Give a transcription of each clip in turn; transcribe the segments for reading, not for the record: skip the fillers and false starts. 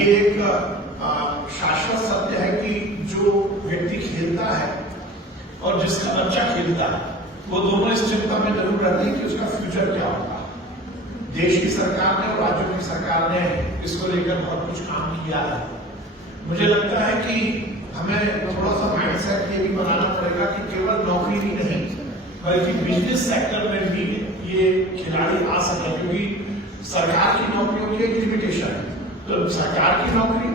ये एक शाश्वत सत्य है कि जो व्यक्ति खेलता है और जिसका बच्चा खेलता है वो दोनों इस चिंता में जरूर रहते हैं कि उसका फ्यूचर क्या होगा। देश की सरकार ने और राज्यों की सरकार ने इसको लेकर बहुत कुछ काम किया है। मुझे लगता है कि हमें थोड़ा सा माइंडसेट ये भी बनाना पड़ेगा कि केवल नौकरी ही नहीं बल्कि बिजनेस सेक्टर में भी ये खिलाड़ी आ सके, क्योंकि सरकार की नौकरियों की एक लिमिटेशन है। तो सरकार की नौकरी,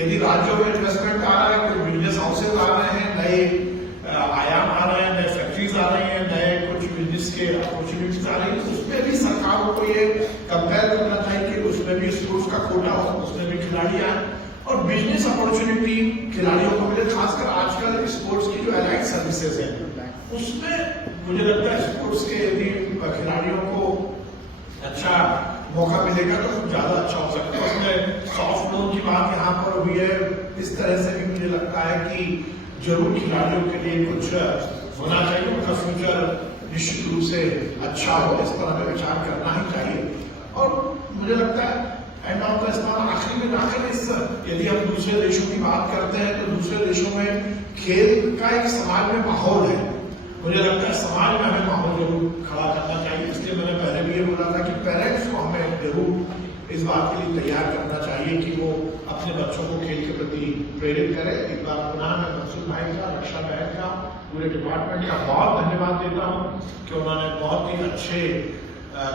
यदि राज्यों में इन्वेस्टमेंट आ रहा है, कोई बिजनेस हाउसेज आ रहे हैं, नए आयाम आ रहे हैं, नए फैक्ट्रीज आ रही हैं, नए कुछ बिजनेस के अपॉर्चुनिटीज आ रही है, तो उसमें भी सरकारों को ये कंपेयर करना चाहिए कि उसमें भी स्पोर्ट्स का कोटा हो, उसमें भी खिलाड़ी आए और बिजनेस अपॉर्चुनिटी खिलाड़ियों को मिले। खासकर आजकल स्पोर्ट्स की जो एलाइड सर्विसेज है उसमें मुझे लगता है स्पोर्ट्स के यदि खिलाड़ियों को अच्छा मौका मिलेगा तो ज्यादा अच्छा हो सकता है। उसमें सॉफ्ट लोन की बात यहाँ पर हुई है, इस तरह से भी मुझे लगता है कि जरूर खिलाड़ियों के लिए कुछ होना चाहिए, उनका फ्यूचर निश्चित रूप से अच्छा हो, इस पर हमें विचार करना ही चाहिए। और मुझे लगता है एंड ऑफ द इस्तेमाल आखिरी में आखिर इस यदि हम दूसरे देशों की बात करते हैं तो दूसरे देशों में खेल का एक समाज में माहौल है। मुझे लगता है समाज में हमें माहौल जरूर खड़ा करना चाहिए। इसलिए मैंने पहले भी ये बोला था कि पेरेंट्स को हमें जरूर इस बात के लिए तैयार करना चाहिए कि वो अपने बच्चों को खेल के प्रति प्रेरित करें। एक बार पुनः मैं मंसूर भाई का, रक्षा बहन का, पूरे डिपार्टमेंट का बहुत धन्यवाद देता हूँ कि उन्होंने बहुत ही अच्छे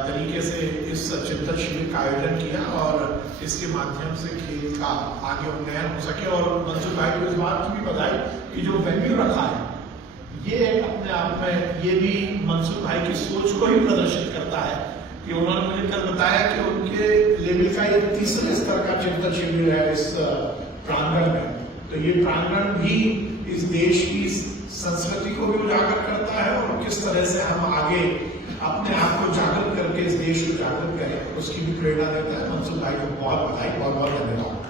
तरीके से इस चिंतन शिविर का आयोजन किया और इसके माध्यम से खेल का आगे उन्नयन हो सके। और मंसूर भाई को इस बात की भी बधाई कि जो वेन्यू रखा है ये अपने आप में ये भी मंसूर भाई की सोच को ही प्रदर्शित करता है कि उन्होंने मुझे कल बताया कि उनके लेवल का ये तीसरे स्तर का चिंतन शिविर है इस प्रांगण में। तो ये प्रांगण भी इस देश की संस्कृति को भी उजागर करता है और किस तरह से हम आगे अपने आप को जागृत करके इस देश को जागृत करें उसकी भी प्रेरणा देता है। मंसूर भाई को बहुत बधाई, बहुत बहुत धन्यवाद।